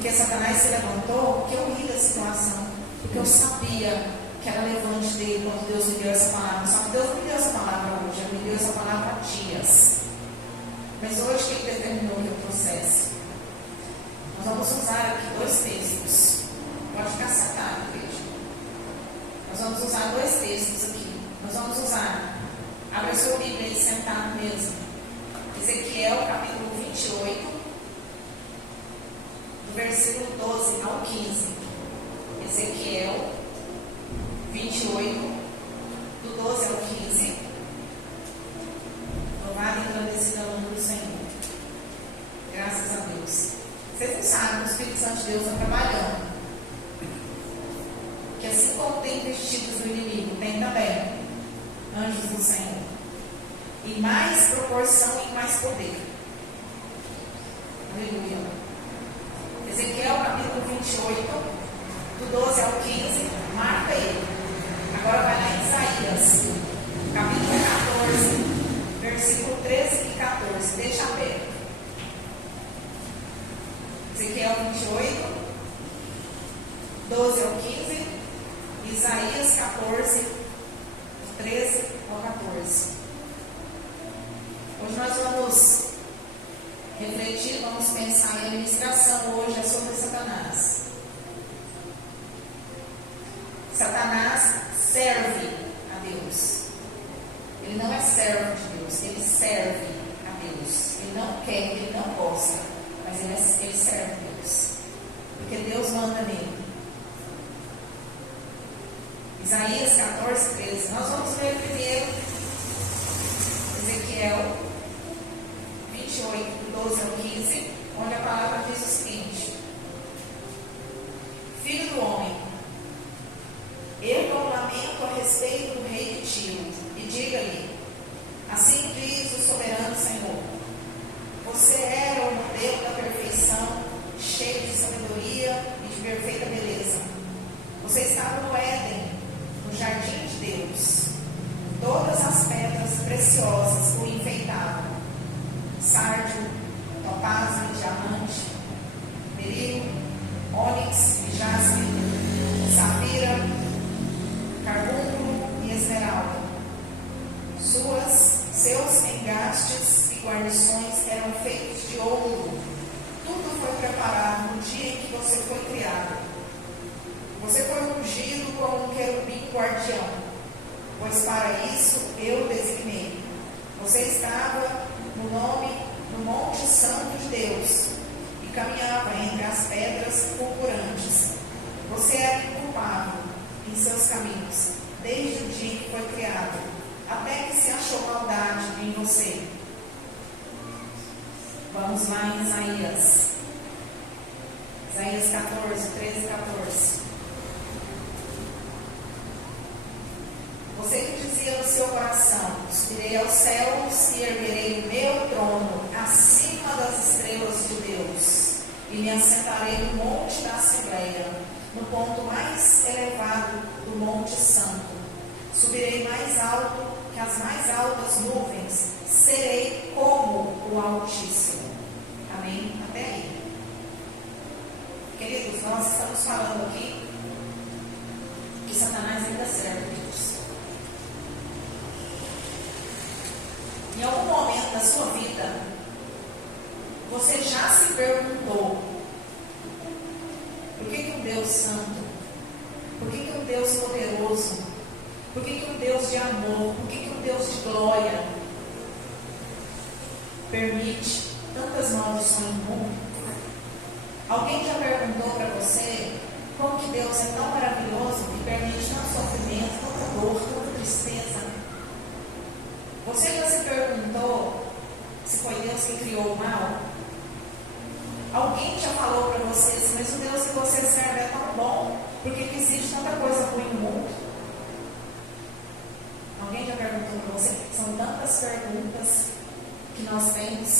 Porque Satanás se levantou, porque eu ri da situação, porque eu sabia que era levante dele quando Deus me deu essa palavra. Só que Deus não me deu essa palavra hoje, Ele me deu essa palavra há dias. Mas hoje que Ele determinou que eu trouxesse. Nós vamos usar aqui 2 textos. Pode ficar sentado, igreja. Nós vamos usar 2 textos aqui. Nós vamos usar, abre a sua Bíblia aí sentado mesmo. Ezequiel capítulo 28, do versículo 12 ao 15. Ezequiel 28, do 12 ao 15. Louvado e engrandecido é o nome do Senhor. Graças a Deus. Vocês não sabem, o Espírito Santo de Deus está trabalhando. Que assim como tem vestidos do inimigo, tem também anjos do Senhor. Em mais proporção e mais poder. Aleluia. Ezequiel capítulo 28, do 12 ao 15. Marca aí. Agora vai lá em Isaías, capítulo 14, versículo 13 e 14. Deixa aberto. Ezequiel 28, 12 ao 15. Isaías 14, 13 ao 14. Hoje nós vamos refletir, vamos pensar em administração hoje é sobre Satanás. Satanás serve a Deus. Ele não é servo de Deus, ele serve a Deus. Ele não quer, ele não gosta, mas ele serve a Deus. Porque Deus manda nele. Isaías 14, 13. Nós vamos ler primeiro Ezequiel 28, 12 ao 15, onde a palavra diz o seguinte: Filho do homem, erga um lamento a respeito do rei de Tiro, e diga-lhe: assim diz o soberano Senhor, você era o modelo da perfeição, cheio de sabedoria e de perfeita beleza. Você estava no Éden, no jardim de Deus. Todas as pedras preciosas o enfeitavam: sárdio, topázio e diamante, berilo, ônix e jaspe, safira, carbunclo e esmeralda. Seus engastes e guarnições eram feitos de ouro. Tudo foi preparado no dia em que você foi criado. Você foi ungido como um querubim guardião, pois para isso eu designei. Você estava no Monte Santo de Deus e caminhava entre as pedras fulgurantes. Você era inculpável em seus caminhos, desde o dia em que foi criado, até que se achou maldade em você. Vamos lá em Isaías. Isaías 14, 13 e 14. Você que dizia no seu coração: subirei aos céus e erguerei o meu trono acima das estrelas de Deus, e me assentarei no monte da Assembleia, no ponto mais elevado do Monte Santo. Subirei mais alto que as mais altas nuvens, serei como o Altíssimo. Amém? Até aí. Queridos, nós estamos falando aqui que Satanás ainda serve a Deus. Em algum momento da sua vida, você já se perguntou: por que um Deus santo? Por que um Deus poderoso? Por que um Deus de amor? Por que um Deus de glória permite tantas maldições no mundo? Alguém já perguntou para você como que Deus é tão maravilhoso que permite tanto sofrimento, tanta dor, tanta tristeza? Você já se perguntou se foi Deus que criou o mal? Alguém já falou para você assim: mas o Deus que você serve é tão bom, por que existe tanta coisa ruim no mundo? Alguém já perguntou para você? São tantas perguntas que nós temos,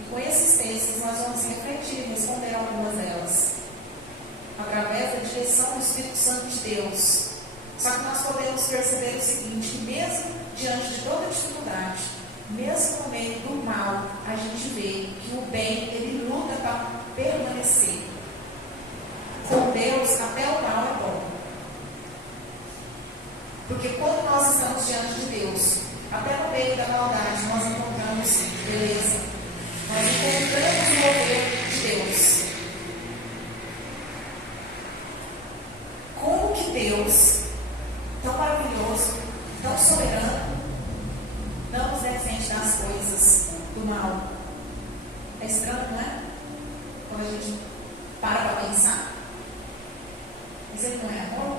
e com esses textos nós vamos refletir e responder algumas delas, através da direção do Espírito Santo de Deus. Só que nós podemos perceber o seguinte: que mesmo diante de toda dificuldade, mesmo no meio do mal, a gente vê que o bem, ele luta para permanecer. Porque quando nós estamos diante de Deus, até no meio da maldade, nós encontramos beleza. Nós encontramos o mover de Deus. Como que Deus, tão maravilhoso, tão soberano, não nos defende das coisas do mal? É estranho, não é? Quando a gente para pensar. Mas ele não é amor?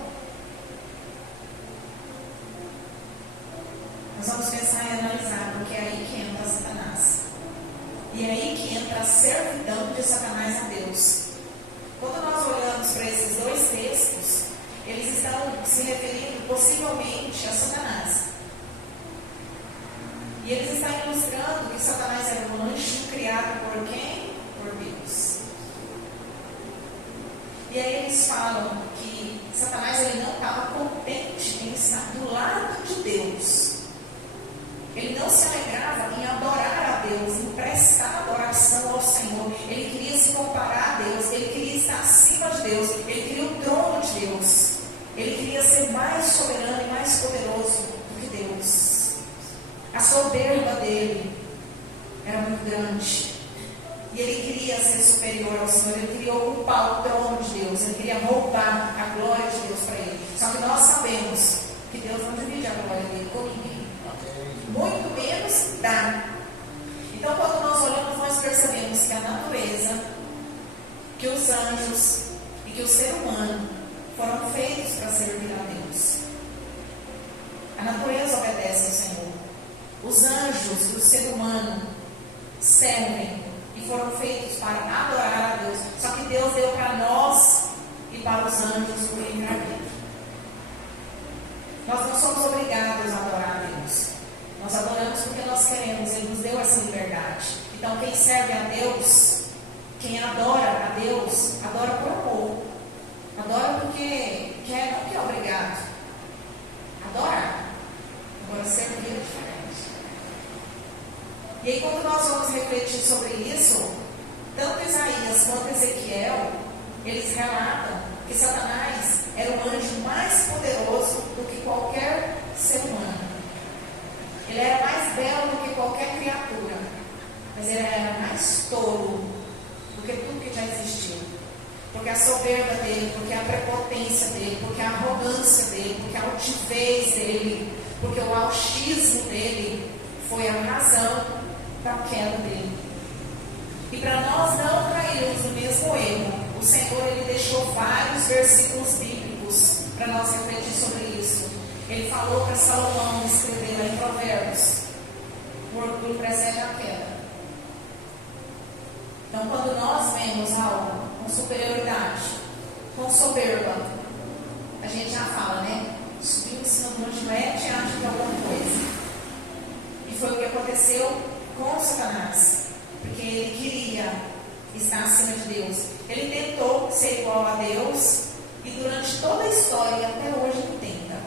Nós vamos pensar e analisar, porque é aí que entra Satanás. E é aí que entra a servidão de Satanás a Deus. Quando nós olhamos para esses dois textos, eles estão se referindo possivelmente a Satanás. E eles estão ilustrando que Satanás era um anjo criado por quem? Por Deus. E aí eles falam que Satanás ele não estava contente em estar do lado de Deus. Ele não se alegrava em adorar a Deus, em prestar adoração ao Senhor. Ele queria se comparar a Deus, ele queria estar acima de Deus, ele queria o trono de Deus. Ele queria ser mais soberano e mais poderoso do que Deus. A soberba dele era muito grande. E ele queria ser superior ao Senhor, ele queria ocupar o trono de Deus, ele queria roubar a glória de Deus para ele. Só que nós sabemos que Deus não divide a glória dele com ninguém. Muito menos dá. Então, quando nós olhamos, nós percebemos que a natureza, que os anjos e que o ser humano foram feitos para servir a Deus. A natureza obedece ao Senhor. Os anjos e o ser humano servem e foram feitos para adorar a Deus. Só que Deus deu para nós e para os anjos o livre-arbítrio. Nós não somos obrigados a adorar a Deus. Nós adoramos porque nós queremos. Ele nos deu essa liberdade. Então, quem serve a Deus, quem adora a Deus, adora por amor. Adora porque quer, não que é obrigado. Adorar. Agora, servir é diferente. E aí, quando nós vamos refletir sobre isso, tanto Isaías quanto Ezequiel, eles relatam que Satanás era o anjo mais poderoso do que qualquer ser humano. Ele era mais belo do que qualquer criatura, mas ele era mais tolo do que tudo que já existiu. Porque a soberba dele, porque a prepotência dele, porque a arrogância dele, porque a altivez dele, porque o autismo dele foi a razão da queda dele. E para nós não cairmos no mesmo erro, o Senhor ele deixou vários versículos bíblicos para nós refletir sobre isso. Ele falou para Salomão escrever lá em Provérbios: o orgulho precede a queda. Então, quando nós vemos algo com superioridade, com soberba, a gente já fala, né? Subiu em cima do monte, mete e acha que é alguma coisa. E foi o que aconteceu com Satanás, porque ele queria estar acima de Deus. Ele tentou ser igual a Deus e durante toda a história e até hoje ele tenta.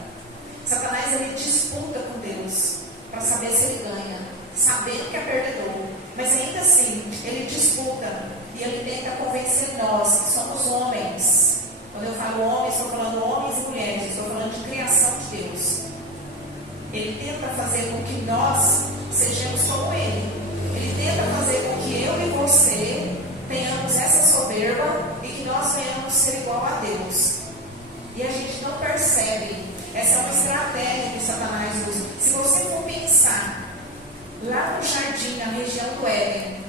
Satanás ele disputa com Deus para saber se ele ganha, sabendo que é perdedor, mas ainda assim ele disputa e ele tenta convencer nós que somos homens. Quando eu falo homens, estou falando homens e mulheres, estou falando de criação de Deus. Ele tenta fazer com que nós sejamos como ele. Ele tenta fazer com que eu e você tenhamos essa soberba e que nós venhamos ser igual a Deus. E a gente não percebe. Essa é uma estratégia que Satanás usa. Se você for pensar lá no jardim, na região do Éden,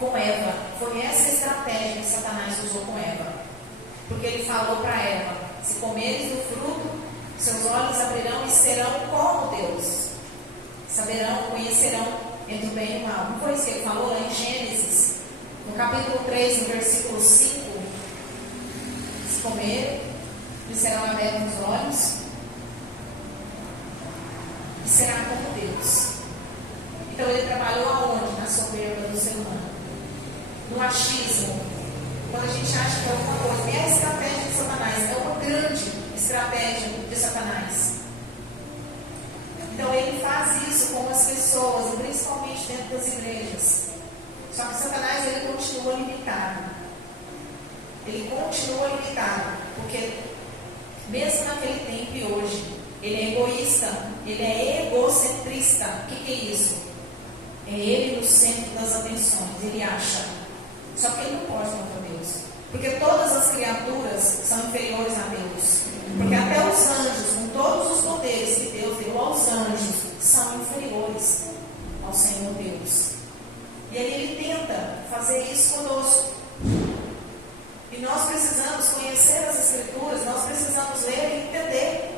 com Eva, foi essa estratégia que Satanás usou com Eva. Porque ele falou para Eva: se comeres do fruto, seus olhos abrirão e serão como Deus. Saberão, conhecerão entre o bem e o mal. Não foi isso que ele falou lá em Gênesis, no capítulo 3, no versículo 5? Se comerem, lhes serão abertos os olhos e será como Deus. Então ele trabalhou aonde? Na soberba do ser humano, no achismo. Quando a gente acha que é alguma coisa, é a estratégia de Satanás, é uma grande estratégia de Satanás. Então ele faz isso com as pessoas, principalmente dentro das igrejas. Só que Satanás ele continua limitado. Ele continua limitado, porque mesmo naquele tempo e hoje, Ele é egoísta, ele é egocentrista. O que é isso? É ele no centro das atenções, ele acha. Só que ele não pode contra Deus. Porque todas as criaturas são inferiores a Deus. Porque até os anjos, com todos os poderes que Deus deu aos anjos, são inferiores ao Senhor Deus. E aí ele tenta fazer isso conosco. E nós precisamos conhecer as Escrituras, nós precisamos ler e entender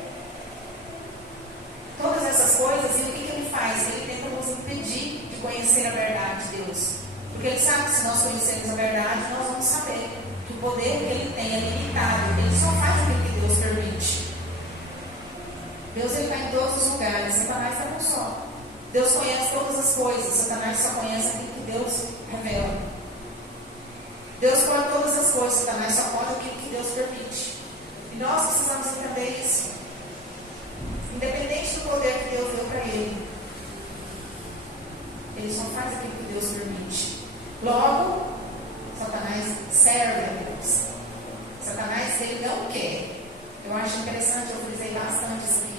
todas essas coisas. E o que ele faz? Ele tenta nos impedir de conhecer a verdade de Deus. Porque ele sabe que se nós conhecermos a verdade, nós vamos saber que o poder que ele tem é limitado. Ele só faz o que Deus permite. Deus está em todos os lugares, Satanás está um só. Deus conhece todas as coisas, Satanás só conhece aquilo que Deus revela. Deus pode todas as coisas, Satanás só pode aquilo que Deus permite. E nós precisamos entender isso. Independente do poder que Deus deu para ele, ele só faz aquilo que Deus permite. Logo, Satanás serve a Deus. Satanás, ele não quer. Eu acho interessante, eu frisei bastante isso aqui.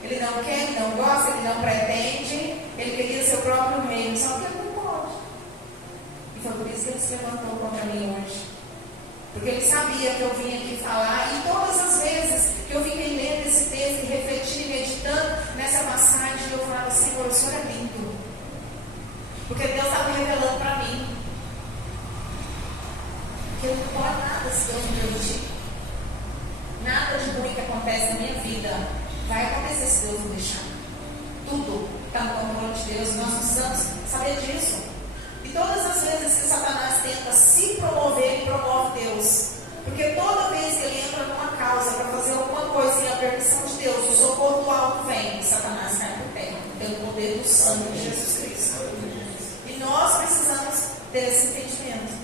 Ele não quer, ele não gosta, ele não pretende, ele queria seu próprio reino, só que ele não pode. E foi por isso que ele se levantou contra mim hoje. Porque ele sabia que eu vinha aqui falar, e todas as vezes que eu fiquei lendo esse texto, e refletindo, meditando nessa passagem, eu falava, Senhor, o Senhor é lindo. Porque Deus estava revelando para mim que eu não pode nada se Deus me permitir. Nada de ruim que acontece na minha vida vai acontecer se Deus não deixar. Tudo está no controle de Deus. Nós precisamos saber disso. E todas as vezes que Satanás tenta se promover, ele promove Deus. Porque toda vez que ele entra numa causa para fazer alguma coisa sem a permissão de Deus, o socorro do alto vem e Satanás cai por terra, pelo poder do sangue de Jesus Cristo. E nós precisamos ter esse entendimento.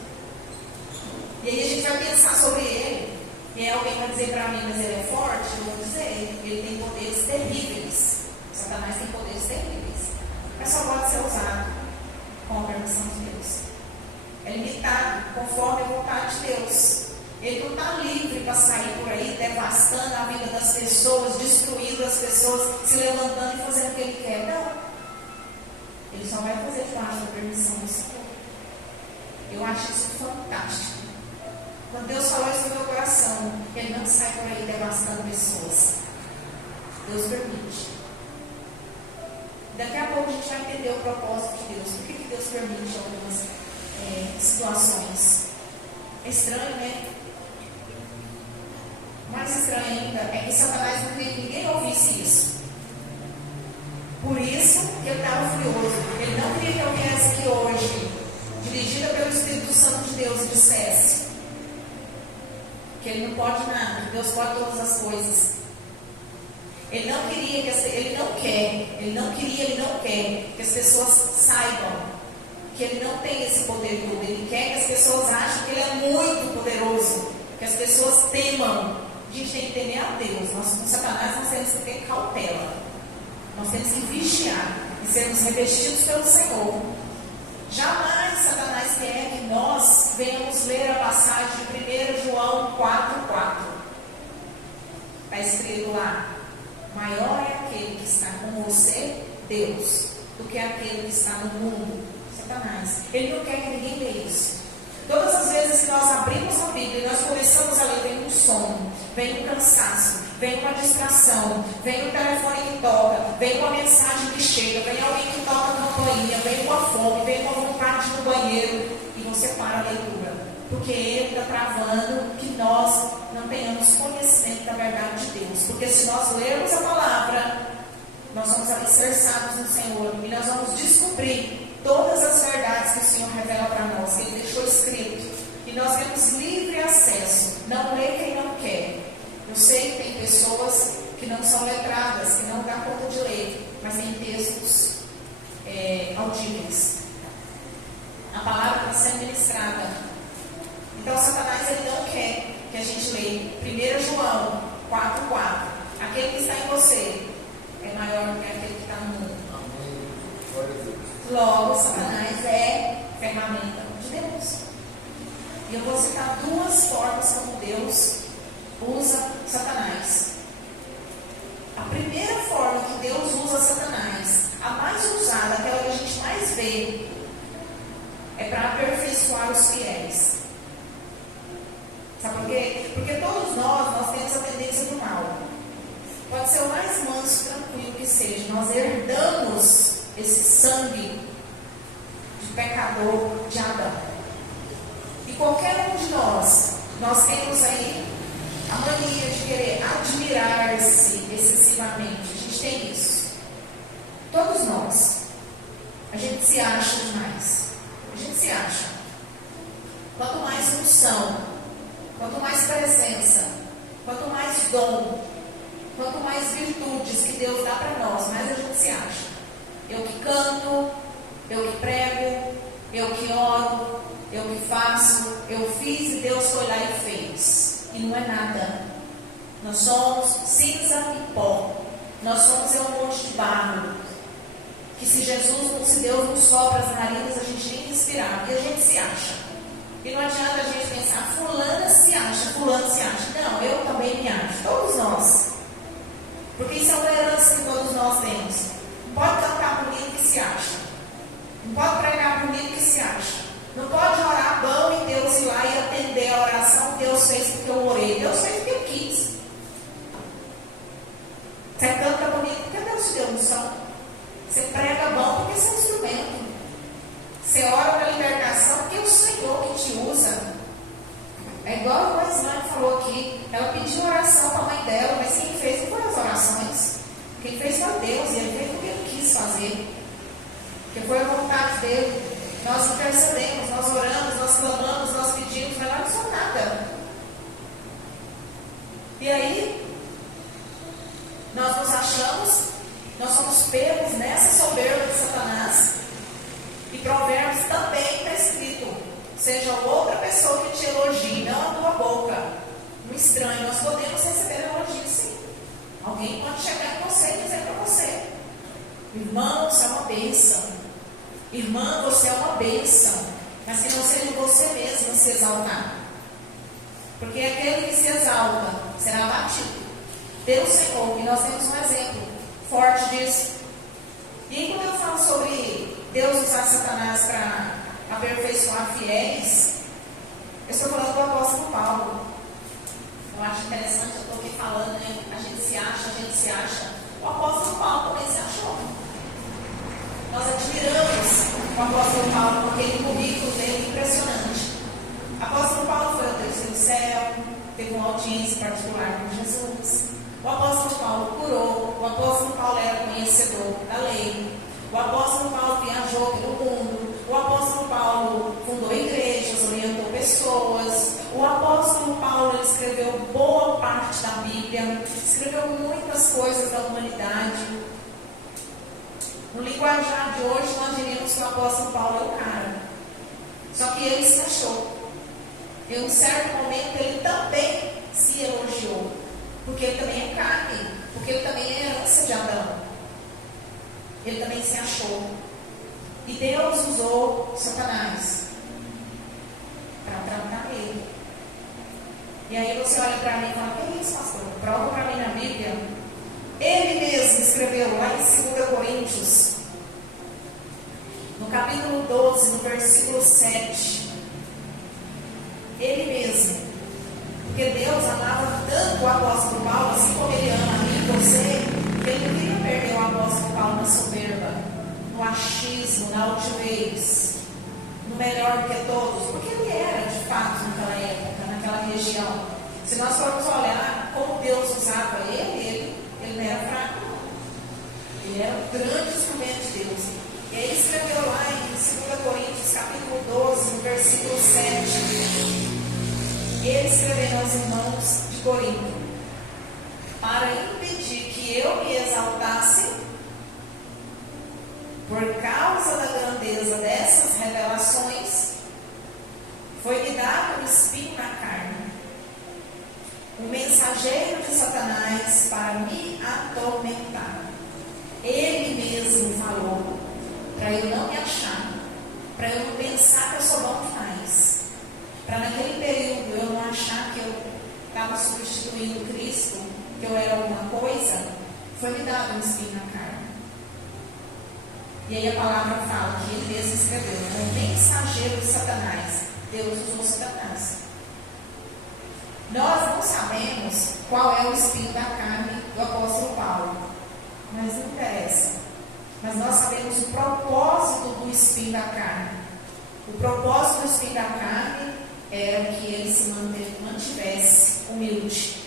E aí a gente vai pensar sobre ele. E aí alguém vai dizer para mim, mas ele é forte? Eu vou dizer, ele tem poderes terríveis. Satanás tem poderes terríveis. Mas só pode ser usado com a permissão de Deus. É limitado, conforme a vontade de Deus. Ele não está livre para sair por aí, devastando a vida das pessoas, destruindo as pessoas, se levantando e fazendo o que ele quer. Não. Ele só vai fazer debaixo da permissão do Senhor. Eu acho isso fantástico. Quando Deus falou isso no meu coração, ele não sai por aí devastando pessoas. Deus permite. Daqui a pouco a gente vai entender o propósito de Deus. Por que Deus permite algumas situações? É estranho, né? Mais estranho ainda é que Satanás não queria que ninguém ouvisse isso. Por isso que ele estava furioso. Ele não queria que eu viesse aqui hoje, dirigida pelo Espírito Santo de Deus, e dissesse que ele não pode nada, que Deus pode todas as coisas. Ele não queria que ele não quer que as pessoas saibam que ele não tem esse poder todo. Ele quer que as pessoas achem que ele é muito poderoso, que as pessoas temam. A gente tem que temer a Deus. Nós, com Satanás, nós temos que ter cautela. Nós temos que vigiar e sermos revestidos pelo Senhor. Jamais Satanás quer que nós venhamos ler a passagem de 1 João 4,4. Está escrito lá: maior é aquele que está com você, Deus, do que aquele que está no mundo, Satanás. Ele não quer que ninguém leia isso. Todas as vezes que nós abrimos a Bíblia e nós começamos a ler, vem um sono, vem um cansaço, vem uma distração, vem um telefone que toca, vem uma mensagem que chega, vem alguém que toca a campainha, vem uma fome, vem uma vontade de ir no banheiro, e você para a leitura. Porque ele está travando que nós não tenhamos conhecimento da verdade de Deus. Porque se nós lermos a palavra, nós somos alicerçados no Senhor e nós vamos descobrir todas as verdades que o Senhor revela para nós, que Ele deixou escrito. E nós temos livre acesso. Não lê quem não quer. Eu sei que tem pessoas que não são letradas, que não dão conta de ler, mas tem textos audíveis. A palavra está sendo ministrada. Então Satanás ele não quer que a gente leia 1 João 4,4. Aquele que está em você é maior do que aquele que está no mundo. Logo, Satanás é ferramenta de Deus. E eu vou citar duas formas como Deus usa Satanás. A primeira forma que Deus usa Satanás, a mais usada, aquela que a gente mais vê, é para aperfeiçoar os fiéis. Sabe por quê? Porque todos nós temos a tendência do mal. Pode ser o mais manso, tranquilo que seja. Nós herdamos esse sangue de pecador de Adão. E qualquer um de nós temos aí a mania de querer admirar-se excessivamente. A gente tem isso. Todos nós. A gente se acha demais. A gente se acha. Quanto mais unção, quanto mais presença, quanto mais dom, quanto mais virtudes que Deus dá para nós, mais a gente se acha. Eu que canto, eu que prego, eu que oro, eu que faço, eu fiz e Deus foi lá e fez. E não é nada. Nós somos cinza e pó. Nós somos um monte de barro. Que se Deus nos sopra as narinas, a gente nem respirar. E a gente se acha. E não adianta a gente pensar, fulana se acha, fulano se acha. Não, eu também me acho. Todos nós. Porque isso é uma herança que todos nós temos. Não pode cantar bonito que se acha. Não pode pregar bonito que se acha. Não pode orar bom e Deus ir lá e atender a oração que Deus fez porque eu orei. Deus fez porque eu quis. Você canta bonito porque Deus te deu unção. Você prega bom porque você é um instrumento. Você ora para libertação porque é o Senhor que te usa. É igual a irmã que falou aqui. Ela pediu oração para a mãe dela, mas quem fez não foram as orações. Quem fez foi Deus, e Ele fez o que Ele quis fazer. Porque foi a vontade dEle. Nós intercedemos, nós oramos, nós clamamos, nós pedimos, mas nós não somos nada. E aí, nós nos achamos, nós somos pegos nessa soberba de Satanás. E Provérbios também está escrito: seja outra pessoa que te elogie, não a tua boca. Um estranho, nós podemos receber elogio, sim. Alguém pode chegar em você e dizer para você: irmão, você é uma bênção. Irmã, você é uma bênção. Mas que não seja você mesmo se exaltar. Porque aquele que se exalta será abatido pelo Senhor. E nós temos um exemplo forte disso. E quando eu falo sobre Deus usar Satanás para aperfeiçoar fiéis, eu estou falando do apóstolo Paulo. Eu acho interessante, eu estou aqui falando, né? A gente se acha. O apóstolo Paulo também se achou. Nós admiramos o apóstolo Paulo porque aquele currículo dele é impressionante. O apóstolo Paulo foi ao terceiro céu, teve uma audiência particular com Jesus. O apóstolo Paulo curou. O apóstolo Paulo era conhecedor da lei. O apóstolo Paulo viajou pelo mundo. O apóstolo Paulo fundou igrejas, orientou pessoas. O apóstolo Paulo escreveu boa parte da Bíblia, escreveu muitas coisas da humanidade. No linguajar de hoje, nós diríamos que o apóstolo Paulo é o cara. Só que ele se achou. Em um certo momento, ele também se elogiou. Porque ele também é carne. Porque ele também é herança de Adão. Ele também se achou. E Deus usou Satanás para tratar ele. E aí você olha para mim e fala: que é isso, pastor? Prova para mim na Bíblia. Ele mesmo escreveu lá em 2 Coríntios, no capítulo 12, no versículo 7. Ele mesmo. Porque Deus amava tanto o apóstolo Paulo, assim como Ele ama a mim e você, que Ele não queria perder o apóstolo Paulo na soberba, no achismo, na altivez, no melhor do que todos, porque ele era de fato naquela época, naquela região. Se nós formos olhar como Deus usava ele não era fraco, não. Ele era um grande instrumento de Deus. E aí ele escreveu lá em 2 Coríntios, capítulo 12, no versículo 7. Ele escreveu aos irmãos de Corinto: para impedir que eu me exaltasse por causa da grandeza dessas revelações, foi-me dado um espinho na carne, um mensageiro de Satanás para me atormentar. Ele mesmo falou, para eu não me achar, para eu não pensar que eu sou bom demais, para naquele período eu não achar que eu estava substituindo Cristo, que eu era alguma coisa. foi-me dado um espinho na carne. E aí a palavra fala que ele mesmo escreveu, o mensageiro de Satanás. Deus usou Satanás. Nós não sabemos qual é o espinho da carne do apóstolo Paulo, mas não interessa. Mas nós sabemos o propósito do espinho da carne. O propósito do espinho da carne era que ele se mantivesse humilde.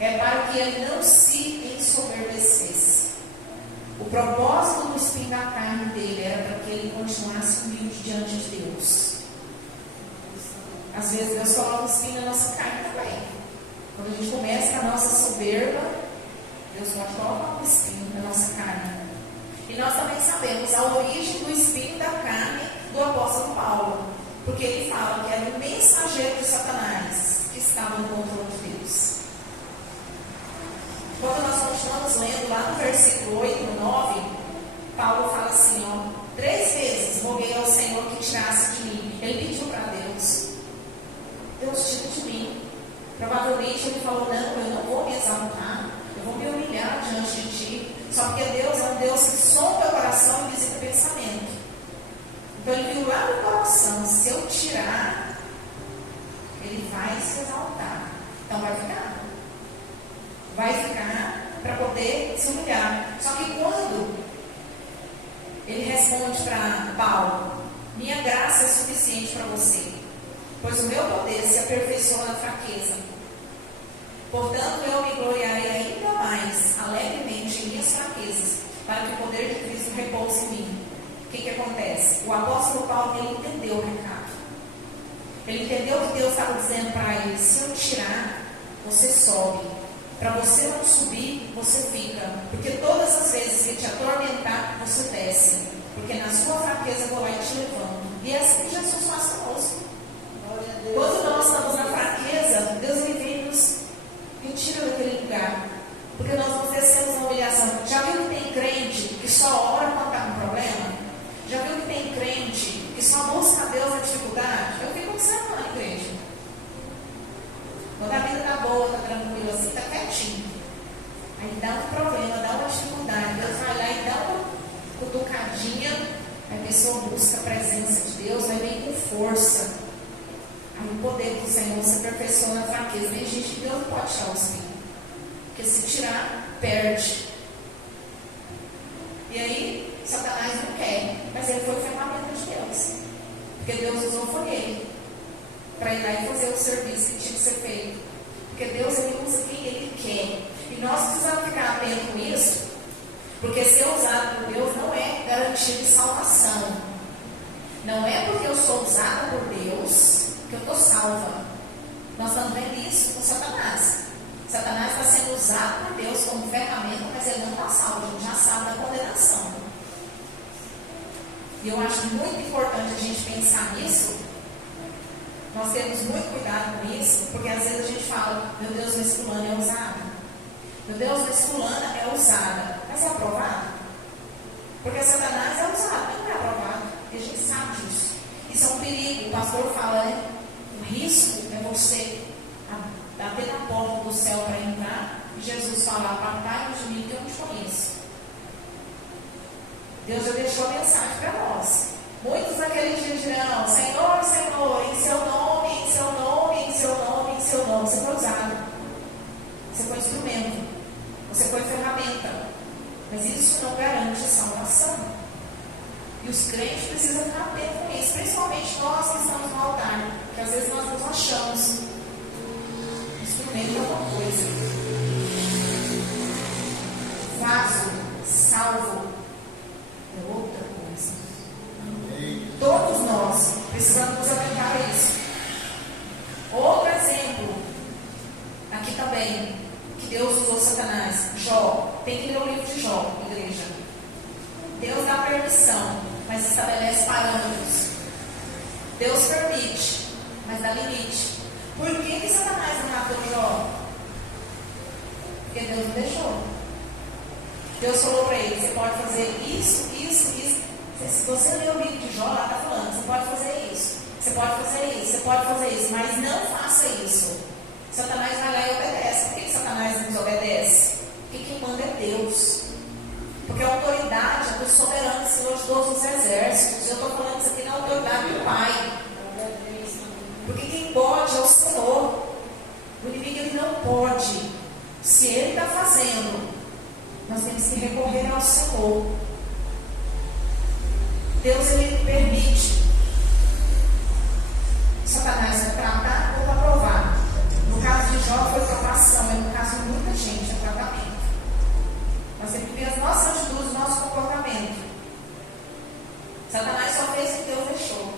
É para que ele não se ensoberbecesse. O propósito do espinho da carne dele era para que ele continuasse humilde diante de Deus. Às vezes Deus coloca o espinho na nossa carne também. Quando a gente começa a nossa soberba, Deus pode colocar um espinho na nossa carne. E nós também sabemos a origem do espinho da carne do apóstolo Paulo. Porque ele fala que era o mensageiro de Satanás que estava no controle de Deus. Quando nós continuamos lendo lá no versículo 8, no 9, Paulo fala assim, 3 vezes roguei ao Senhor que tirasse de mim. Ele pediu para Deus. Deus tira de mim. Provavelmente ele falou, não, eu não vou me exaltar, eu vou me humilhar diante de ti. Só porque Deus é um Deus que sonda o coração e visita o pensamento. Então ele viu lá no coração, se eu tirar, ele vai se exaltar. Então vai ficar. Vai ficar para poder se humilhar. Só que quando ele responde para Paulo, minha graça é suficiente para você, pois o meu poder se aperfeiçoa na fraqueza. Portanto, eu me gloriarei ainda mais, alegremente, em minhas fraquezas, para que o poder de Cristo repouse em mim. O que acontece? O apóstolo Paulo, ele entendeu o recado. Ele entendeu que Deus estava dizendo para ele, se eu tirar, você sobe. Para você não subir, você fica. Porque todas as vezes que te atormentar, você desce. Porque na sua fraqueza eu vou lá e te levanto. E é assim que Jesus faz conosco. Quando nós estamos na fraqueza, Deus ele vem nos tira daquele lugar. Porque nós nos descemos na humilhação. Já viu que tem crente que só ora quando está com problema? Já viu que tem crente que só busca a Deus na dificuldade? Eu fico observando a igreja. Quando a vida está boa, está tranquila, assim, está quietinho. Aí dá um problema, dá uma dificuldade. Deus vai lá e dá uma cutucadinha. A pessoa busca a presença de Deus, vai bem com força. Aí o poder do Senhor se aperfeiçoa na fraqueza. Tem gente que Deus não pode tirar o espinho. Porque se tirar, perde. E aí, Satanás não quer. Mas ele foi ferramenta de Deus. Porque Deus usou foi ele. Para ir lá e fazer o serviço que tinha que ser feito. Porque Deus ele usa quem ele quer. E nós precisamos ficar atentos com isso. Porque ser usado por Deus não é garantia de salvação. Não é porque eu sou usada por Deus que eu estou salva. Nós estamos vendo isso com Satanás. Satanás está sendo usado por Deus como ferramenta, mas ele não está salvo. A gente já sabe da condenação. E eu acho muito importante a gente pensar nisso. Nós temos muito cuidado com isso, porque às vezes a gente fala, meu Deus, mas fulana é usada. Meu Deus, mas fulana é usada. Mas é aprovado? Porque Satanás é usado, mas não é aprovado. E a gente sabe disso. Isso é um perigo. O pastor fala, né? O risco é você bater na porta do céu para entrar e Jesus falar, apartai-vos de mim que eu não te conheço. Deus já deixou a mensagem para nós. Muitos naquele dia dirão, Senhor, Senhor, em seu nome, em seu nome, em seu nome, em seu nome. Você foi usado. Você foi instrumento. Você foi ferramenta. Mas isso não garante salvação. E os crentes precisam ficar atentos com isso. Principalmente nós que estamos no altar. Que às vezes nós nos achamos instrumento de alguma coisa. Vaso, salvo, é outra coisa. Todos nós precisamos nos atentar a isso. Outro exemplo, aqui também, que Deus usou Satanás. Jó, tem que ler o livro de Jó, igreja. Deus dá permissão, mas estabelece parâmetros. Deus permite, mas dá limite. Por que Satanás não matou Jó? Porque Deus não deixou. Deus falou para ele, você pode fazer isso, isso, isso. Se você ler o livro de Jó, lá está falando, você pode fazer isso, você pode fazer isso, você pode fazer isso, mas não faça isso. Satanás vai lá e obedece. Por que Satanás nos obedece? que quem manda é Deus. Porque a autoridade é do soberano Senhor de todos os exércitos. Eu estou falando isso aqui na autoridade do Pai. Porque quem pode é o Senhor. O inimigo ele não pode. Se ele está fazendo, nós temos que recorrer ao Senhor. Deus ele permite Satanás vai tratar ou vai provar. No caso de Jó foi provação, mas no caso de muita gente é tratamento. Nós temos que ver as nossas atitudes, o nosso comportamento. Satanás só fez o que Deus deixou.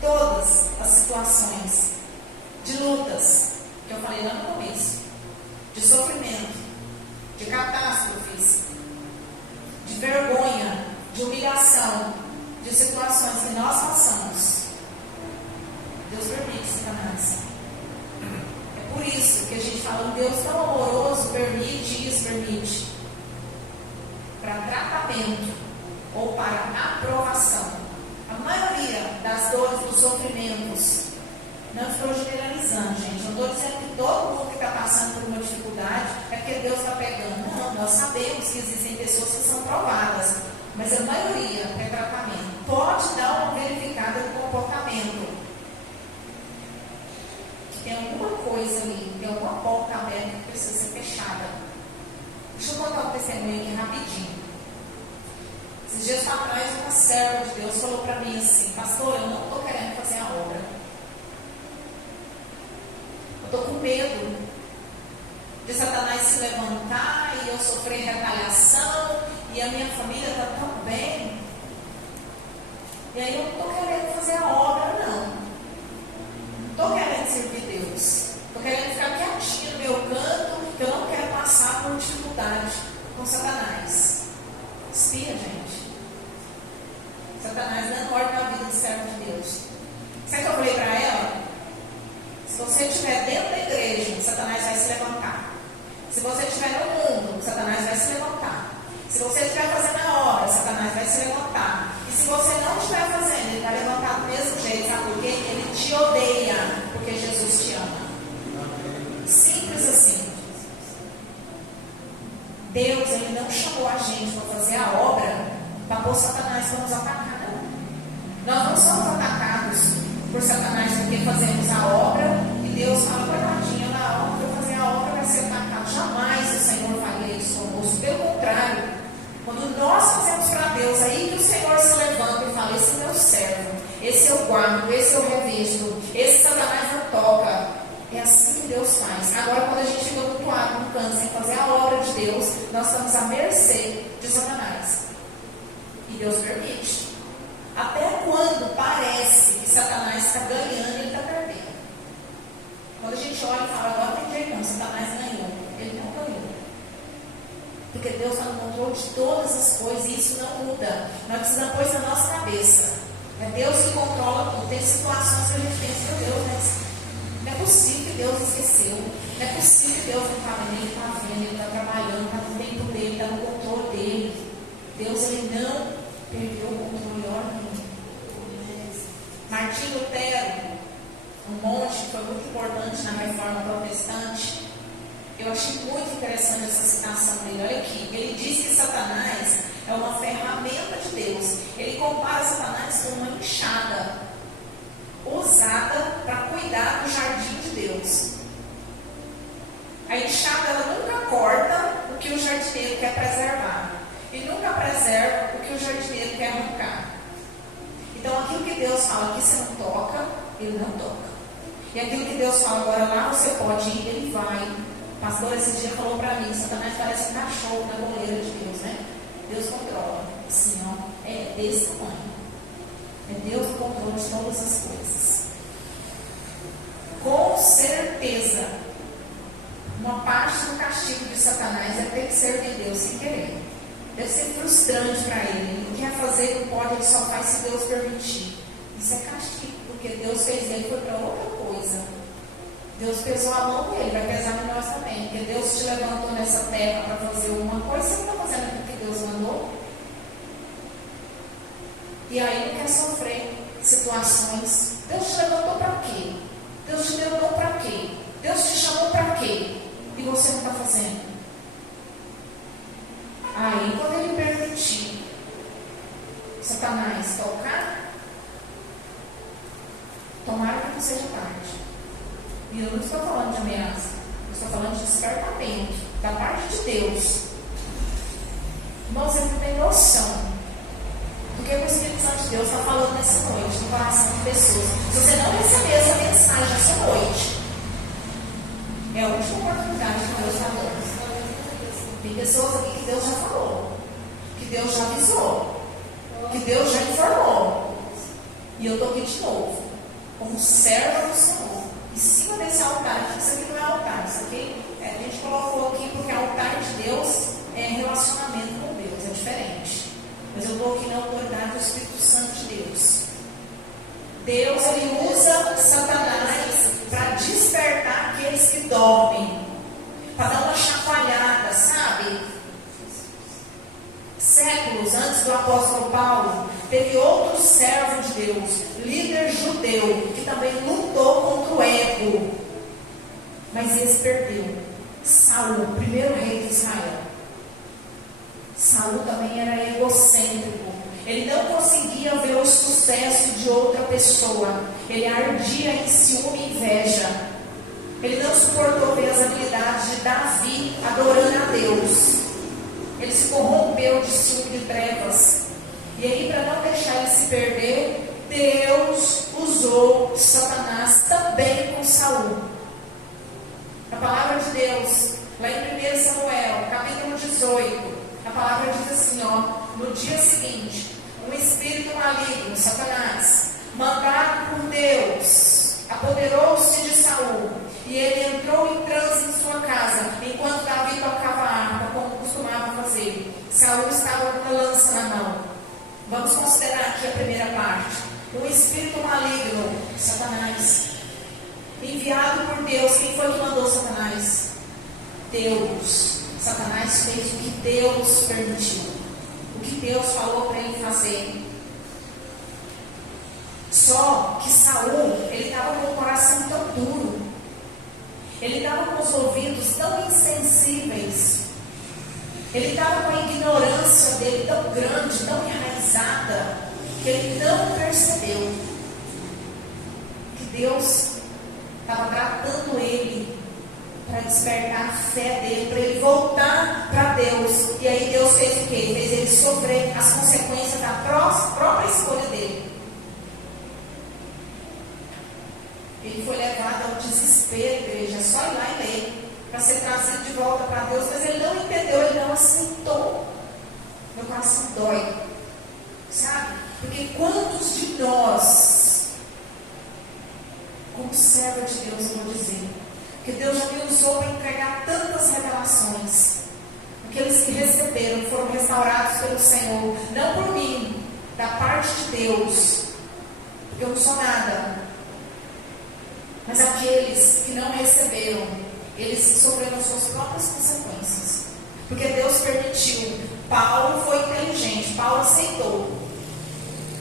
Todas as situações de lutas, que eu falei lá no começo, de sofrimento, de catástrofes, de vergonha, de humilhação, de situações que nós passamos, Deus permite, Satanás. É por isso que a gente fala, um Deus tão amoroso permite isso, permite para tratamento ou para aprovação. A maioria das dores, dos sofrimentos, não estou generalizando, gente. Não estou dizendo que todo mundo que está passando por uma dificuldade é porque Deus está pegando. Não, nós sabemos que existem pessoas que são provadas, mas a maioria é tratamento. Pode dar uma verificada no comportamento. Tem alguma coisa ali, tem alguma porta aberta que precisa ser fechada. Deixa eu contar um testemunho aqui rapidinho. Esses dias atrás, uma serva de Deus falou para mim assim: pastor, eu não estou querendo fazer a obra. Eu estou com medo de Satanás se levantar e eu sofrer retaliação e a minha família está tão bem. E aí eu não estou querendo fazer a obra, não. Não estou querendo servir Deus. Estou querendo ficar quietinho no meu canto, que eu não quero passar por dificuldade com Satanás. Espia, gente. Satanás não ordem a vida de servo de Deus. Sabe o que eu falei para ela? Se você estiver dentro da igreja, Satanás vai se levantar. Se você estiver no mundo, Satanás vai se levantar. Se você estiver fazendo a obra, Satanás vai se levantar. E se você não estiver fazendo, ele vai levantar do mesmo jeito. Sabe por quê? Ele te odeia, porque Jesus te ama. Simples assim. Deus, ele não chamou a gente para fazer a obra para pôr Satanás para nos atacar, não. Nós não somos atacados por Satanás porque fazemos a obra e Deus fala, coitadinha, na hora de eu fazer a obra vai ser atacado. Jamais o Senhor faria isso conosco. Pelo contrário, quando nós fazemos para Deus, aí que o Senhor se levanta e fala, esse é meu servo, esse eu guardo, esse eu revisto, esse Satanás não toca. É assim que Deus faz. Agora, quando a gente fica mutuado no canto sem fazer a obra de Deus, nós estamos à mercê de Satanás. E Deus permite. Até quando parece que Satanás está ganhando, ele está perdendo. Quando a gente olha e fala, agora não tem jeito não, Satanás ganhou. Ele não ganhou. Porque Deus está no controle de todas as coisas e isso não muda. Nós precisamos pôr isso na nossa cabeça. É Deus que controla tudo. Tem situações que a gente pensa, meu Deus, mas não é possível que Deus esqueceu. Não é possível que Deus não está vendo. Ele está vendo, ele está trabalhando, está no tempo dele, está no controle dele. Deus, ele não perdeu o controle, olha. Martinho Lutero, um monge que foi muito importante na reforma protestante. Eu achei muito interessante essa citação dele. Olha aqui, ele diz que Satanás é uma ferramenta de Deus. Ele compara Satanás com uma enxada usada para cuidar do jardim de Deus. A enxada ela nunca corta o que o jardineiro quer preservar e nunca preserva o que o jardineiro quer arrancar. Então aquilo que Deus fala que você não toca, ele não toca. E aquilo que Deus fala agora lá você pode ir, ele vai. O pastor esse dia falou para mim, Satanás parece um cachorro na goleira de Deus, né? Deus controla. Assim, ó, é desse tamanho. É Deus o controle de todas as coisas. Com certeza, uma parte do castigo de Satanás é ter que servir Deus sem querer. Deve ser frustrante para ele. Ele não quer fazer, não pode, ele só faz se Deus permitir. Isso é castigo, porque Deus fez ele foi para outra coisa. Deus pesou a mão dele, vai pesar em nós também. Porque Deus te levantou nessa terra para fazer uma coisa, você não está fazendo aquilo que Deus mandou. E aí não quer sofrer situações. Deus te levantou para quê? Deus te deu dom para quê? Deus te chamou para quê? e você não está fazendo. Aí, quando ele permitir Satanás tocar, tomara que não seja tarde. E eu não estou falando de ameaça, eu estou falando de despertamento da parte de Deus. Irmãos, você não tem noção do que o Espírito Santo de Deus está falando nessa noite, no coração de pessoas. Se você não receber essa mensagem essa noite, é a última oportunidade que Deus está dando. Tem pessoas aqui que Deus já falou, que Deus já avisou, que Deus já informou. E eu estou aqui de novo, como serva do Senhor, em cima desse altar. Isso aqui não é altar, isso aqui a gente colocou aqui porque altar de Deus é relacionamento com Deus, é diferente. Mas eu estou aqui na autoridade do Espírito Santo de Deus. Deus, ele usa Satanás para despertar aqueles que dormem, para dar uma chacoalhada, sabe? Séculos antes do apóstolo Paulo, teve outro servo de Deus, líder judeu, que também lutou contra o ego, mas esse perdeu. Saul, primeiro rei de Israel. Saul também era egocêntrico. Ele não conseguia ver o sucesso de outra pessoa. Ele ardia em ciúme e inveja. Ele não suportou ver as habilidades de Davi adorando a Deus. Ele se corrompeu de ciúme de trevas. E aí, para não deixar ele se perder, Deus usou Satanás também com Saul. A palavra de Deus, lá em 1 Samuel, capítulo 18, a palavra diz assim, no dia seguinte, um espírito maligno, Satanás, mandado por Deus, apoderou-se de Saul, e ele entrou em transe em sua casa, enquanto Davi tocava a harpa, como costumava fazer. Saul estava com uma lança na mão. Vamos considerar aqui a primeira parte. Um espírito maligno, Satanás, enviado por Deus. Quem foi que mandou Satanás? Deus. Satanás fez o que Deus permitiu, o que Deus falou para ele fazer. Só que Saul, ele estava com o coração tão duro, ele estava com os ouvidos tão insensíveis, ele estava com a ignorância dele tão grande, tão enraizada, que ele não percebeu que Deus estava tratando ele para despertar a fé dele, para ele voltar para Deus. E aí Deus fez o quê? Fez ele sofrer as consequências da própria escolha dele. Ele foi levado ao desespero, igreja, só ir lá e ler, para ser trazido de volta para Deus, mas ele não entendeu, ele não aceitou. Meu coração dói, sabe? Porque quantos de nós, como servo de Deus, eu vou dizer, que Deus já me usou para entregar tantas revelações. Aqueles que receberam foram restaurados pelo Senhor, não por mim, da parte de Deus, porque eu não sou nada. Mas aqueles que não receberam, eles sofreram as suas próprias consequências. Porque Deus permitiu. Paulo foi inteligente, Paulo aceitou.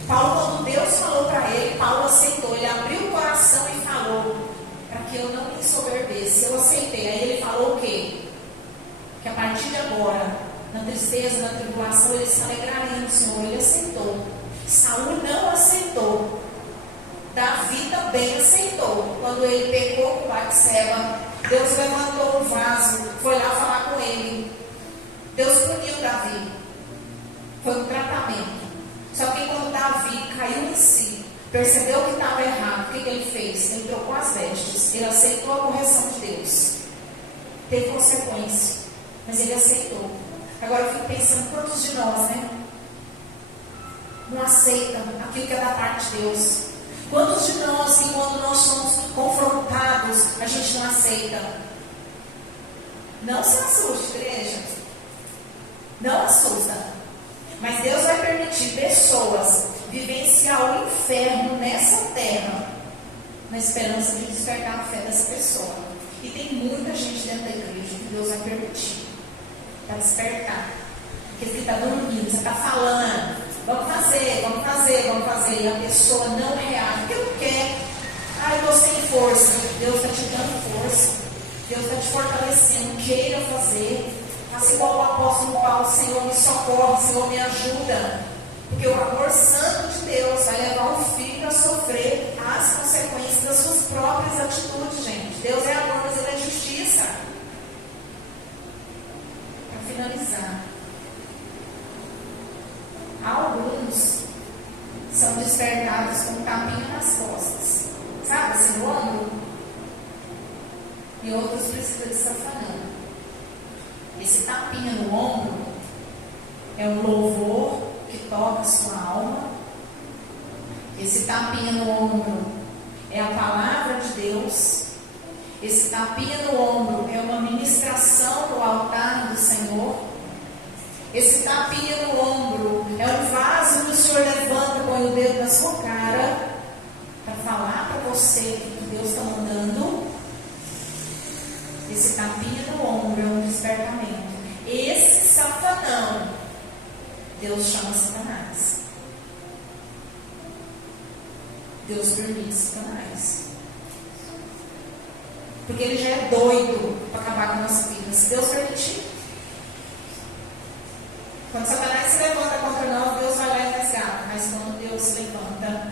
Paulo, quando Deus falou para ele, Paulo aceitou. Ele abriu o coração e falou, para que eu não me ensoberbesse. Eu aceitei. Aí ele falou o quê? Que a partir de agora, na tristeza, na tribulação, ele se alegraria no Senhor. Ele aceitou. Saul não aceitou. Davi também aceitou. Quando ele pecou com Batseba, Deus levantou um vaso, foi lá falar com ele. Deus puniu Davi. Foi um tratamento. Só que quando Davi caiu em si, percebeu que estava errado, o que ele fez? Ele trocou as vestes. Ele aceitou a correção de Deus. Teve consequência, mas ele aceitou. Agora eu fico pensando, quantos de nós, né? Não aceitam aquilo que é da parte de Deus. Quantos de nós, que quando nós somos confrontados, a gente não aceita? Não se assuste, igreja. Não assusta. Mas Deus vai permitir pessoas vivenciar o inferno nessa terra, na esperança de despertar a fé dessa pessoa. E tem muita gente dentro da igreja que Deus vai permitir para despertar. Porque você está dormindo, você está falando, vamos fazer, vamos fazer, vamos fazer, e a pessoa não reage, porque não quer. Ah, eu estou sem força. Deus está te dando força. Deus está te fortalecendo queira fazer. Faça igual o apóstolo Paulo: Senhor, me socorre, Senhor, me ajuda. Porque o amor santo de Deus vai levar o filho a sofrer as consequências das suas próprias atitudes, gente. Deus é amor, mas Ele é justiça. Para finalizar, alguns são despertados com um tapinha nas costas, sabe, assim, no ombro. E outros precisam de safanão. Esse tapinha no ombro é o louvor que toca a sua alma. Esse tapinha no ombro é a palavra de Deus. Esse tapinha no ombro é uma ministração no altar do Senhor. Esse tapinha no ombro é um vaso que o Senhor levanta, põe o dedo na sua cara para falar para você o que Deus está mandando. Esse tapinha no ombro é um despertamento. Esse safanão, Deus chama Satanás. Deus permite Satanás. Porque ele já é doido para acabar com a nossa vida. Se Deus permitir. Quando Satanás se levanta contra nós, Deus vai lá e resgata. Mas quando Deus se levanta.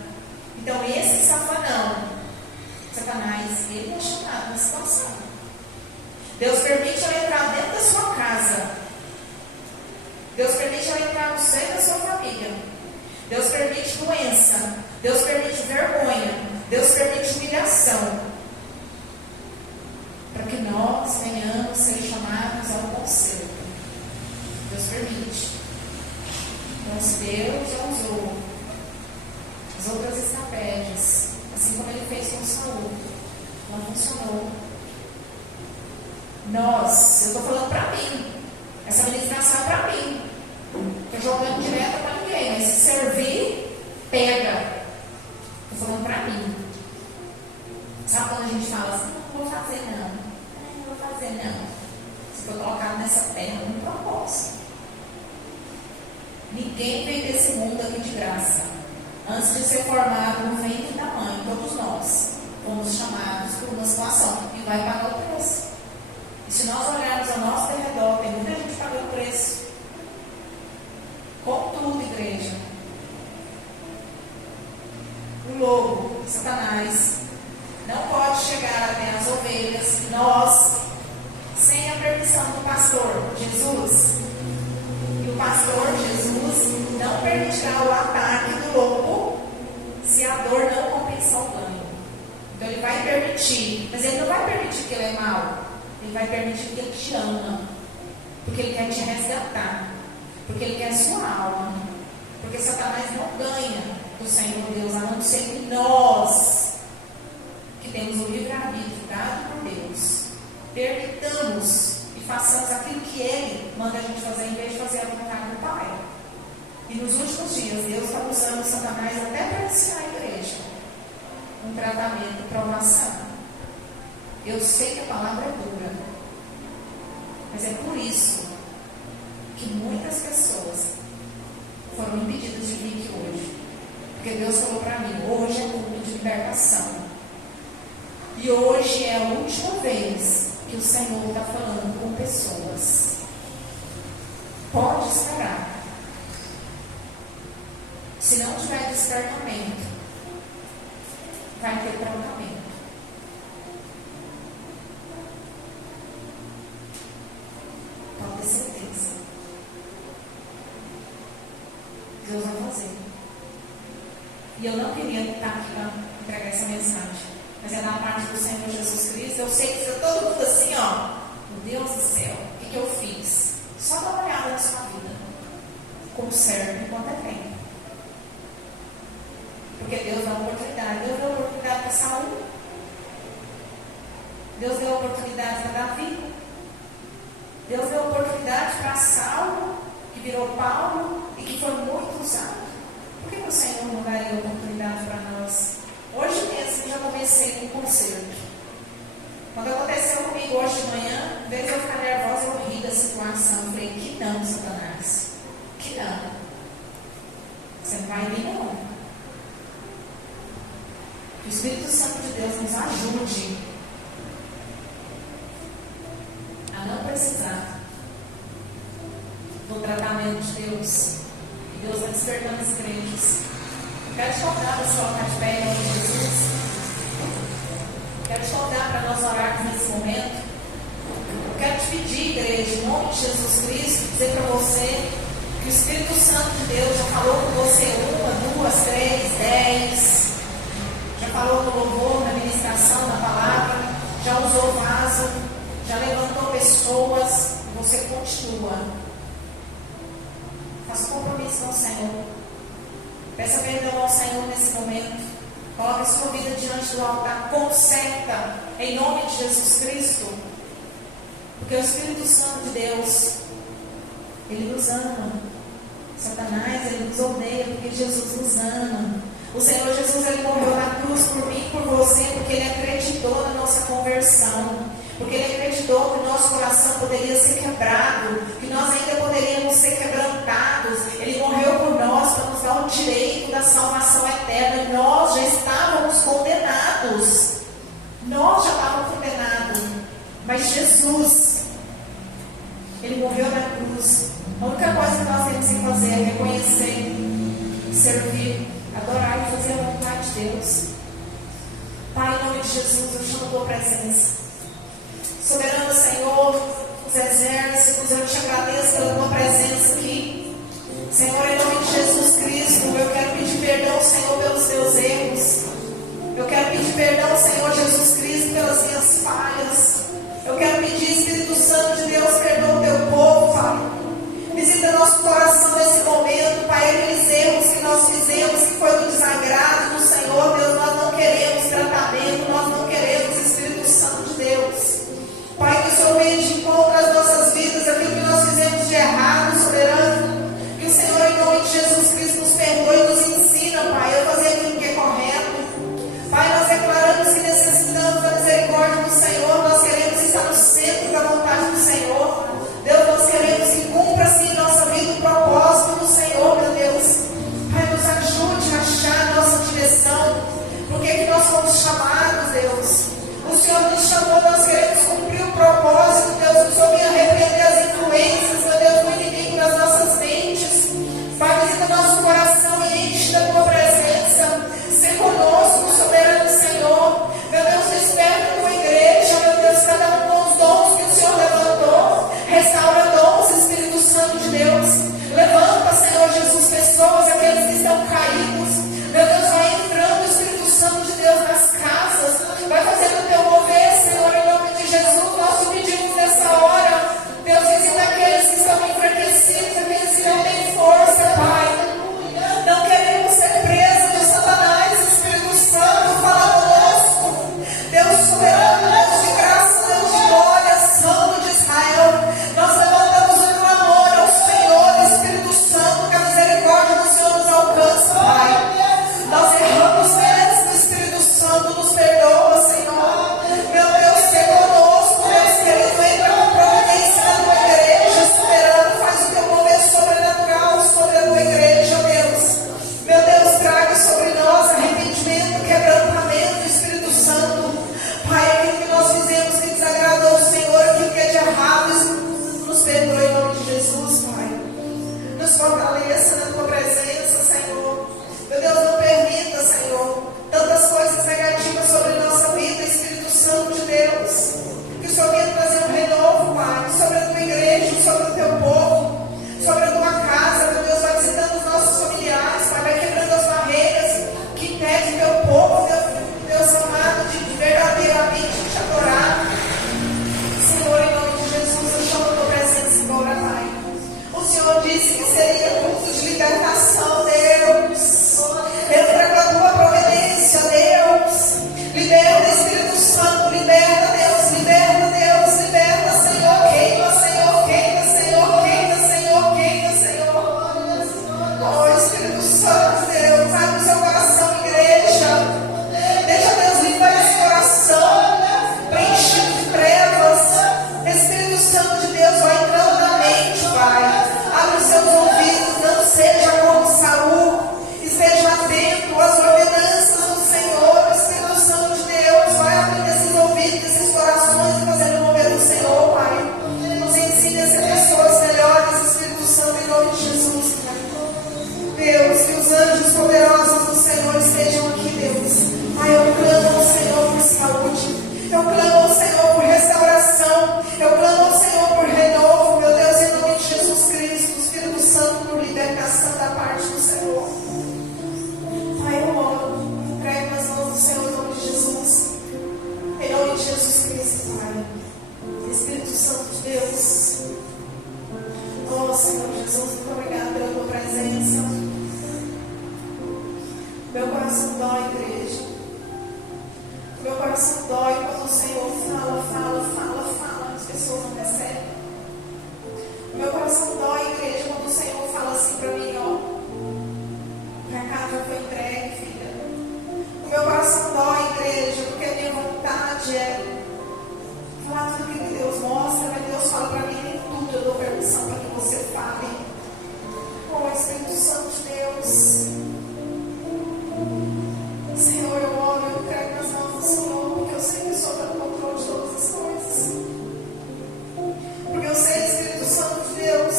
Então esse safanão, Satanás, ele é chamado na situação. Deus permite ela entrar dentro da sua casa. Deus permite ela entrar no seio da sua família. Deus permite doença. Deus permite vergonha. Deus permite humilhação. Para que nós venhamos ser chamados ao conselho. Deus permite. Então, se Deus já usou as outras estratégias, assim como Ele fez com Saul, não funcionou. Eu estou falando para mim. Essa ministração é para mim. Estou jogando direto para ninguém. Mas se servir, pega. Estou falando para mim. Sabe quando a gente fala assim: não vou fazer não. Não vou fazer não. Se for colocado nessa terra, não propósito. Ninguém veio desse mundo aqui de graça. Antes de ser formado no ventre da mãe, todos nós fomos chamados por uma situação e vai pagar o preço. E se nós olharmos ao nosso redor, tem muita gente pagando o preço. Contudo, igreja, o lobo, Satanás, não pode chegar até as ovelhas, nós, sem a permissão do pastor Jesus. E o pastor Jesus não permitirá o ataque do lobo se a dor não compensar o ganho. Então ele vai permitir, mas ele não vai permitir que ele é mau. Ele vai permitir que Ele te ama. Porque Ele quer te resgatar. Porque Ele quer a sua alma. Porque Satanás não ganha do Senhor Deus, a não ser que nós, que temos o livre-arbítrio dado por Deus, permitamos e façamos aquilo que Ele manda a gente fazer, em vez de fazer a vontade do Pai. E nos últimos dias, Deus está usando Satanás até para ensinar a igreja um tratamento de provação. Eu sei que a palavra é dura, mas é por isso que muitas pessoas foram impedidas de vir aqui hoje. Porque Deus falou para mim: hoje é culto de libertação. E hoje é a última vez que o Senhor está falando com pessoas. Pode esperar. Se não tiver despertamento, vai ter tratamento. Pode ter certeza. Deus vai fazer. E eu não queria estar aqui para entregar essa mensagem, mas é da parte do Senhor Jesus Cristo. Eu sei que está todo mundo assim, ó. Meu Deus do céu, o que eu fiz? Só dá uma olhada na sua vida. Conserve enquanto é tempo. Porque Deus dá oportunidade. Deus deu oportunidade para Saul. Deus deu oportunidade para Davi. Deus deu oportunidade para Saulo, que virou Paulo e que foi muito usado. Por que o Senhor não daria oportunidade para nós? Hoje mesmo eu já comecei com um concerto. Quando aconteceu comigo hoje de manhã, em vez de eu ficar nervosa, eu ri da situação. Eu falei: que não, Satanás. Que não. Você não vai vir, não. Que o Espírito Santo de Deus nos ajude a não Quero te convidar para se colocar de pé em nome de Jesus. Quero te convidar para nós orarmos nesse momento. Quero te pedir, igreja, em nome de Jesus Cristo, dizer para você que o Espírito Santo de Deus já falou com você 1, 2, 3, 10. Já falou no louvor, na ministração, na palavra. Já usou vaso. Já levantou pessoas. E você continua. Faça um compromisso com o Senhor. Peça perdão ao Senhor nesse momento. Coloque a sua vida diante do altar. Conserta em nome de Jesus Cristo. Porque o Espírito Santo de Deus, Ele nos ama. Satanás, ele nos odeia porque Jesus nos ama. O Senhor Jesus, Ele morreu na cruz por mim e por você, porque Ele acreditou na nossa conversão. Porque Ele acreditou que o nosso coração poderia ser quebrado, que nós ainda poderíamos ser quebrantados. Ele morreu por nós para nos dar o direito da salvação eterna. Nós já estávamos condenados. Nós já estávamos condenados. Mas Jesus, Ele morreu na cruz. A única coisa que nós temos que fazer é reconhecer, servir, adorar e fazer a vontade de Deus. Pai, em nome de Jesus, eu chamo a tua presença. Soberano Senhor, os exércitos, eu te agradeço pela tua presença aqui. Senhor, em nome de Jesus Cristo, eu quero pedir perdão, Senhor, pelos teus erros. Eu quero pedir perdão, Senhor Jesus Cristo, pelas minhas falhas. Eu quero pedir, Espírito Santo de Deus, perdoa o teu povo, Pai. Visita nosso coração nesse momento, Pai, aqueles erros que nós fizemos, que foi do desagrado do Senhor, Deus, nós não queremos tratamento, nós não queremos, Espírito Santo de Deus. Pai, que o Senhor venha de encontro às nossas vidas, aquilo que nós fizemos de errado, soberano. Que o Senhor, em nome de Jesus Cristo, nos perdoe e nos ensina, Pai, a fazer aquilo que é correto. Pai, nós declaramos que necessitamos da misericórdia do Senhor, nós queremos estar no centro da vontade do Senhor. Deus, nós queremos que cumpra-se em nossa vida o propósito do Senhor, meu Deus. Pai, nos ajude a achar a nossa direção. Por que nós fomos chamados, Deus? O Senhor nos chamou, nós queremos cumprir o propósito, Deus. O Senhor venha repreender as influências, meu Deus, do inimigo das nossas mentes. Pai, visita nosso coração e enche da tua presença. Ser conosco, soberano Senhor. Meu Deus, desperta a tua igreja, meu Deus, cada um com os dons que o Senhor levantou. Restaura dons, Espírito Santo de Deus. Levanta, Senhor Jesus, pessoas, aqueles que estão caídos. Meu Deus, vai entrando o Espírito Santo de Deus nas casas. Vai fazendo o teu mover, Senhor, em nome de Jesus. Nós te pedimos nessa hora. Deus, visita aqueles que estão enfraquecidos, aqueles que não têm força, Pai. Não queremos ser presos de Satanás, Espírito Santo, fala conosco. Deus soberano, Deus de graça, Deus de glória, Santo de Israel. Nós levantamos um clamor ao Senhor, Espírito Santo, que a misericórdia do Senhor nos alcança, Pai. Nós erramos mesmo, Espírito Santo, nos perdoa, Senhor. Meu Deus, ser conosco, Deus querido, entra com providência na tua igreja, soberano, faz o teu mover sobrenatural sobre a tua igreja, Deus. Meu Deus, traga sobre nós arrependimento, quebrantamento, Espírito Santo. Pai, aquilo que nós fizemos que desagradou o Senhor, aquilo que é de errado, nos perdoe em nome de Jesus, Pai. Nos fortaleça na tua presença, Senhor. Meu Deus, não permita, Senhor, tantas coisas negativas sobre a nossa vida, Espírito Santo de Deus. Que o Senhor venha trazer um renovo, Pai, sobre a tua igreja, sobre o teu povo, sobre a tua casa. Meu Deus, vai visitando os nossos familiares, Pai, vai quebrando as barreiras que impedem o teu povo, Deus amado, de verdadeiramente te adorar. Senhor, em nome de Jesus, eu chamo a tua presença embora, Pai. O Senhor disse que seria culto de libertação, Deus. coração dói quando o Senhor fala, as pessoas não recebem. O meu coração dói, igreja, quando o Senhor fala assim para mim, ó, o recado já foi entregue, filha. O meu coração dói, igreja, porque a minha vontade é falar tudo que Deus mostra, mas Deus fala para mim, nem tudo eu dou permissão para que você fale. Oh, Espírito Santo de Deus. Senhor, eu oro, eu entrego nas mãos do Senhor, porque eu sei que o Senhor está no controle de todas as coisas. Porque eu sei, Espírito Santo de Deus,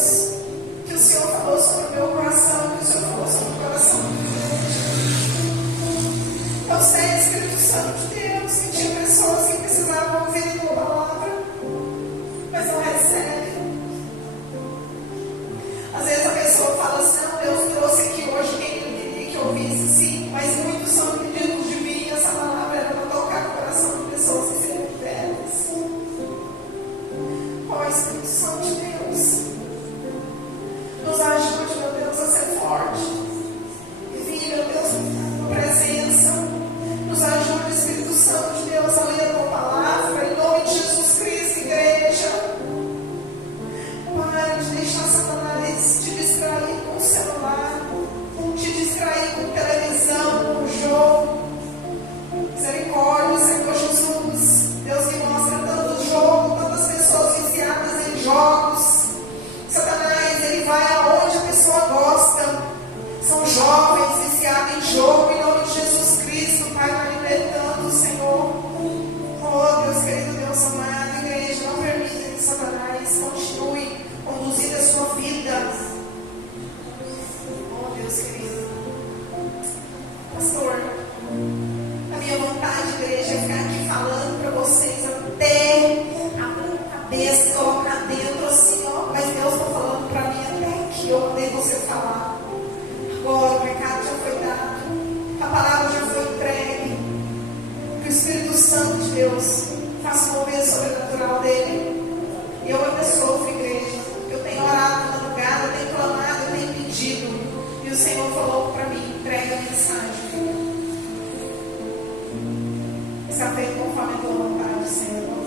que o Senhor falou sobre o meu coração, que o Senhor falou sobre o coração do meu. Eu sei, Espírito Santo de Deus, que tinha pessoas que precisavam ouvir a tua palavra, mas não recebem. Às vezes a pessoa fala assim, não, Deus trouxe aqui hoje quem eu queria que eu ouvisse, sim, mas muitos são pedidos de mim, essa palavra era para tocar o coração de pessoas que serem velhas. Ó Espírito Santo de Deus, nos ajude, meu Deus, a ser forte. E vir, meu Deus, na tua presença. Nos ajude, Espírito Santo de Deus, a ler a tua palavra, em nome de Jesus Cristo, igreja. Pare de deixar Satanás te distrair com o celular, te distrair com televisão, com o jogo. Misericórdia, Senhor Jesus. Deus me mostra tanto jogo, tantas pessoas viciadas em jogos. Satanás, ele vai aonde a pessoa gosta. São jovens viciados em jogo, em nome de Jesus Cristo. Pai, vai libertando, Senhor. Oh, Deus querido, Deus amado, igreja, não permita que Satanás continue conduzindo a sua vida. Oh, Deus querido. Pastor, a minha vontade, igreja, é ficar aqui falando para vocês até abrir a cabeça, colocar dentro assim, ó. Mas Deus está falando para mim até aqui, eu mandei você falar. Agora o recado já foi dado, a palavra já foi entregue. Que o Espírito Santo de Deus faça mover sobrenatural dele. Eu abençoo a igreja. Eu tenho orado na madrugada, eu tenho clamado, eu tenho pedido. E o Senhor falou para mim, entrega a mensagem. Está feito conforme a tua vontade, Senhor.